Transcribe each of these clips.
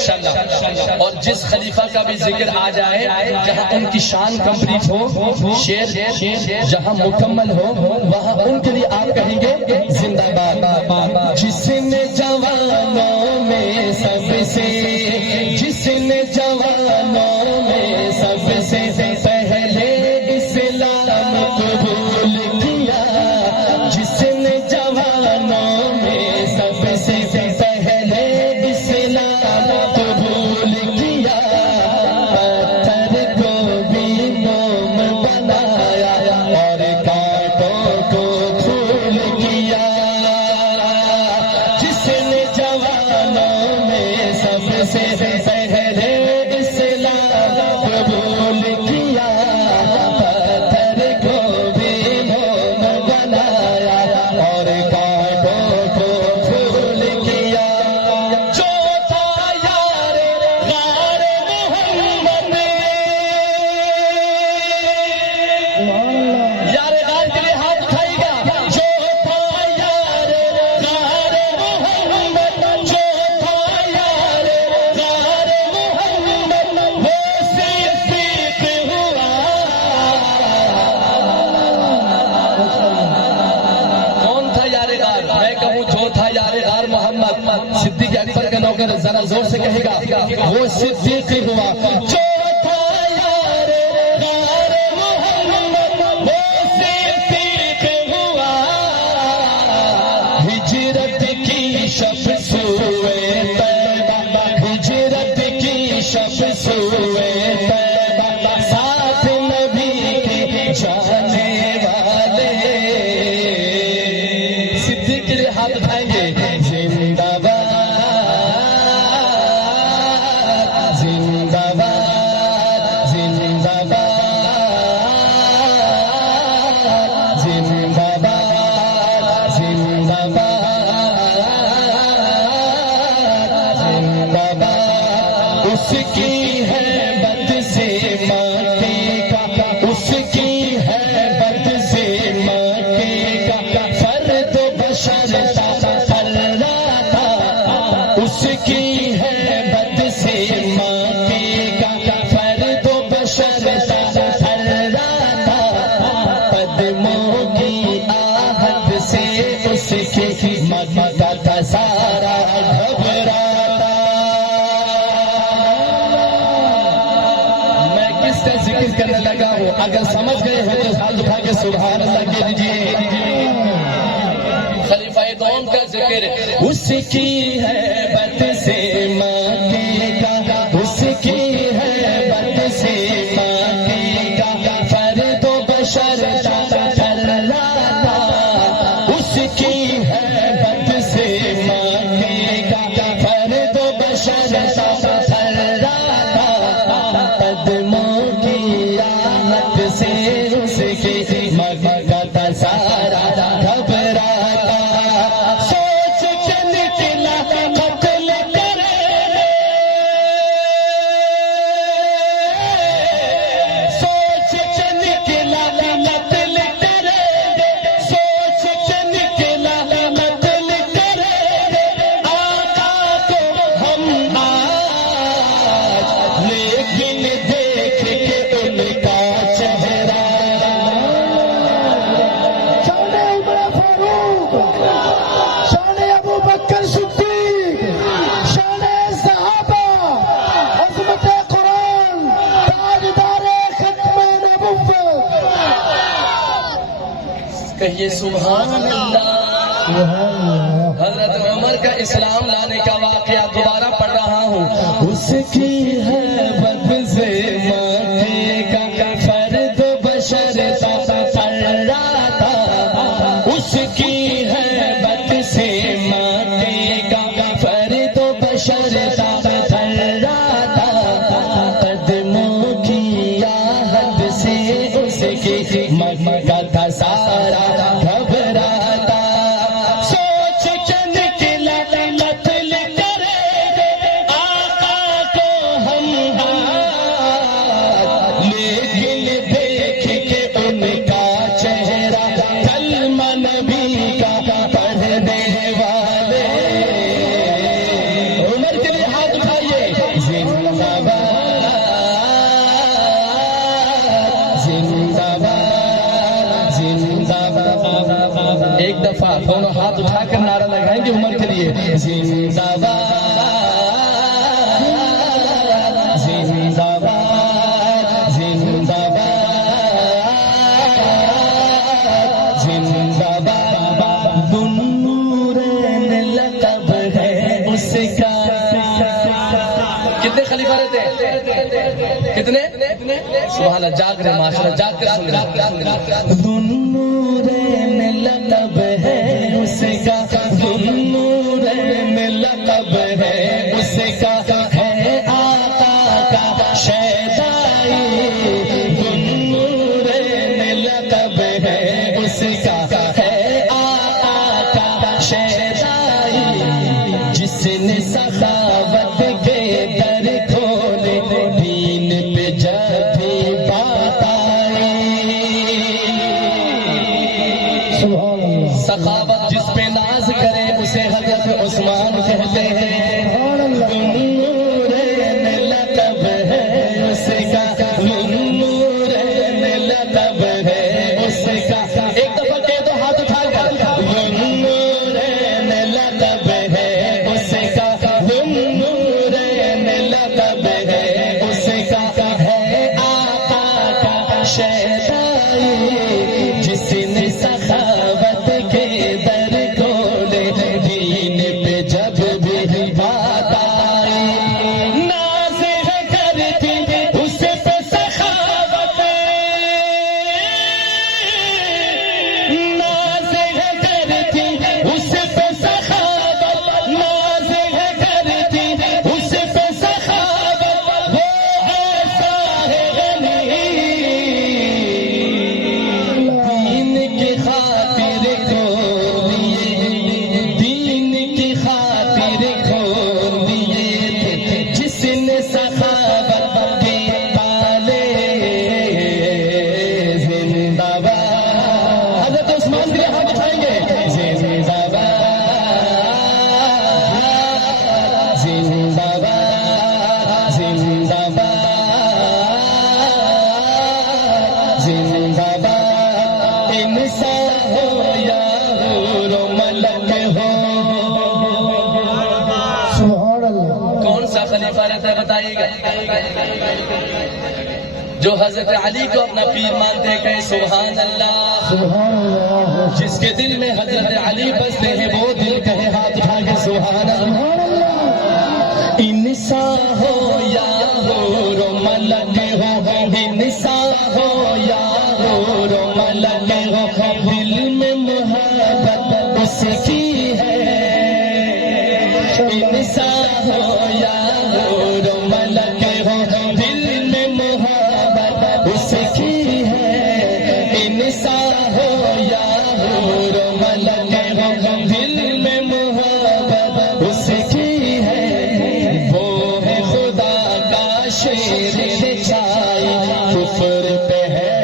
انشاءاللہ. اور جس خلیفہ کا بھی ذکر آ جائے جہاں ان کی شان کمپلیٹ ہو، شیر جہاں مکمل ہو، وہاں ان کے لیے آپ کہیں گے زندہ باد. جس نے جوانوں میں سب سے، جس نے جوانوں میں سب سے پہلے اسلام قبول کیا، جس نے جوانوں میں سب سے پہلے اسلام قبول کیا، پتھر کو بھی موم بنایا اور کانٹوں کو پھول کیا. جس نے جوانوں میں سب سے پہلے اسلام قبول کیا، پتھر کو بھی موم بنایا اور کانٹوں کو پھول کیا. جو تھا یار غار محمد، یار غار کے لیے ہاتھ اٹھائیے گا. جو تھا یار غار محمد، جو تھا یار غار محمد، وہ صدیق ہوا. کون تھا یار غار؟ میں کہوں جو تھا یار غار محمد، صدیق اکبر کا نوکر ذرا زور سے کہے گا وہ صدیق ہوا. جو تھا یار غار محمد، وہ صدیق ہوا. ہجرت کی شب سوئے طیبہ، ہجرت کی شب سوئے طیبہ، ساتھ نبی کے جانے والے. صدیق کے لیے ہاتھ اٹھائیں گے. زندہ باد، زندہ باد، زندہ باد، زندہ باد، زندہ باد، زندہ باد. اس کی ہے بد سے ماتے کا، اس کی ہے بد سے ماتے کا، فرد بشر تھا تھا. اس کی ہے بد سے ماتے کا، فرد بشر تھا. قدموں کی آہت سے اس کی مکہ کا سارا گھبراتا. میں کس کا ذکر کرنے لگا ہوں؟ اگر سمجھ گئے ہو تو ہاتھ اٹھا کے سبحان اللہ کہہ دیجیے. خلیفہ دوم کا ذکر. اس کی ہے بد سے ماتے کا، اس کی ہے بد سے ماتے کا، فرد و بشر تھراتا. اس کی ہے بد سے ماتے کا، فرد و بشر تھراتا. قدموں کی آہت سے اس کی مکہ کا سارا گھبراتا. سوچ کے نکلا قتل کرے گے، سوچ کے نکلا قتل کرے گے، سوچ کے نکلا قتل کرے گے آقا کو ہم آج. لیکن دیکھ کے ان کا چہرہ، شان عمر فاروق، شان ابو بکر صدیق، شان صحابہ، عظمت قرآن، تاجدار ختم نبوت. کہیے سبحان اللہ. حضرت عمر کا اسلام لانے کا واقعہ دوبارہ پڑھ رہا ہوں. اس کی ہے بد سے ماتے کا، فرد بشر تھراتا. اس کی ہے بد سے ماتے کا، فرد بشر تھراتا. قدموں کی آہت سے اس کی مکہ کا سارا گھبراتا. سوچ کے نکلا قتل کرے گے آقا کو ہم خلیفہ دونوں ہاتھ اٹھا کر نعرہ لگائیں گے عمر کے لیے، زندہ باد زندہ باد زندہ باد زندہ باد، ذوالنورین لقب ہے اس کا۔ کتنے خلیفہ رہتے ہیں؟ کتنے؟ سبحان اللہ، جاگ رہے معاشرہ، جاگ کر سن رہے۔ ذوالنورین لقب ہے اس کا، ذوالنورین لقب ہے اس کا، ہے آقا کا شیدائی، ذوالنورین لقب ہے اس کا، ہے آقا کا شیدائی، جس نے سخاوت کے در کھولے دین پہ جب بھی بات آئی۔ سبحان اللہ، سخاوت جس پہ ناز کرے اسے حضرت عثمان کہتے ہیں۔ سبحان اللہ، ذوالنورین لقب ہے اس کا، ذوالنورین لقب ہے اس کا، ایک دفعہ کہہ دو ہاتھ اٹھا کر، ذوالنورین لقب ہے اس کا، ذوالنورین لقب ہے اس کا، ہے آقا کا شیدائی، جس نے سخاوت کے در کھولے دین پہ جب بھی بات آئی، ناز ہے کرتی اس پہ سخاوت، ناز ہے کرتی اس پہ سخاوت، ناز ہے کرتی اس پہ سخاوت، وہ ایسا ہے غنی، دین کی خاطر کھول دیے، دین کی خاطر کھول دیے تھے، جس نے سخاوت کے پالے، زندہ باد، حضرت عثمان کے ہاتھ اٹھائیں گے، زندہ باد زندہ باد زندہ باد زندہ باد، انسان ہو یا حور و ملک ہو۔ سبحان اللہ، کون سا خلیفہ رہتا ہے بتائیے گا؟ جو حضرت علی کو اپنا پیر مانتے کہ سبحان اللہ، سبحان اللہ، جس کے دل میں حضرت علی بستے ہیں وہ دل کہے ہاتھ اٹھا کے سبحان اللہ۔ سبحان اللہ، انسان ہو یا حور و ملک ہو، انسان ہو یا حور و ملک ہو، دل میں محبت اس کی ہے، انسان ہو یا حور و ملک ہو، دل میں محبت اس کی ہے، انسان ہو یا حور و ملک ہو، دل میں محبت اس کی ہے، وہ ہے خدا کا شیر چھائی، کفر پہ ہے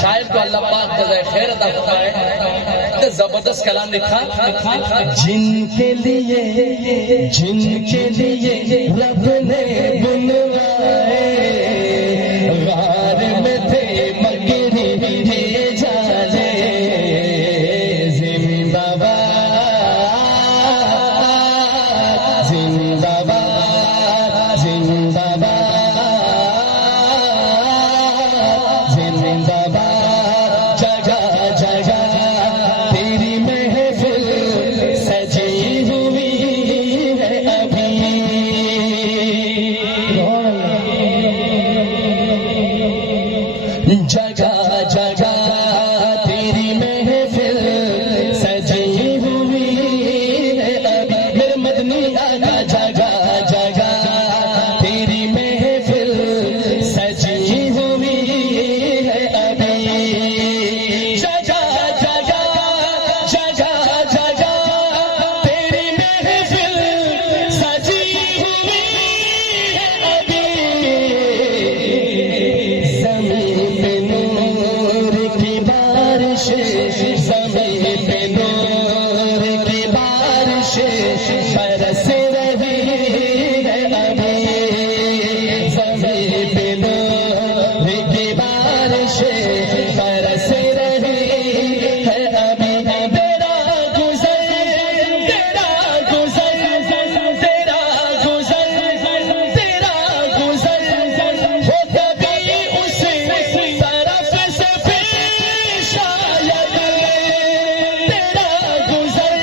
شاعر کو اللہ پاک جزائے خیر عطا فرمائے، زبردست کلام لکھا، جن کے لیے رب نے بنوائے، غار میں تھے مگری جالے، زندہ باد زندہ باد زندہ باد زندہ باد، جگہ جگہ تیری محفل سجی ہوئی ہے ابھی، جگہ جگہ تیری محفل سجی ہوئی ہے ابھی، میرے مدنی آقا جگہ جگہ تیری محفل سجی ہوئی ہے ابھی، جگہ جگہ جگہ جگہ تیری محفل سجی ہوئی ہے ابھی، زمین پہ نور کی بارش، زمین پہ نور کی بارش برس رہی ہے ابھی، زمین پہ نور کی بارش برس رہی ہے ابھی، تیرا گزر تیرا گزر تیرا گزر تیرا گزر ہو کبھی اس طرف سے پیش آید، تیرا گزر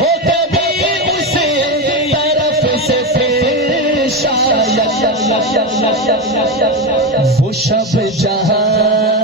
ہو کبھی اس طرف سے پیش آید، وہ شب جہاں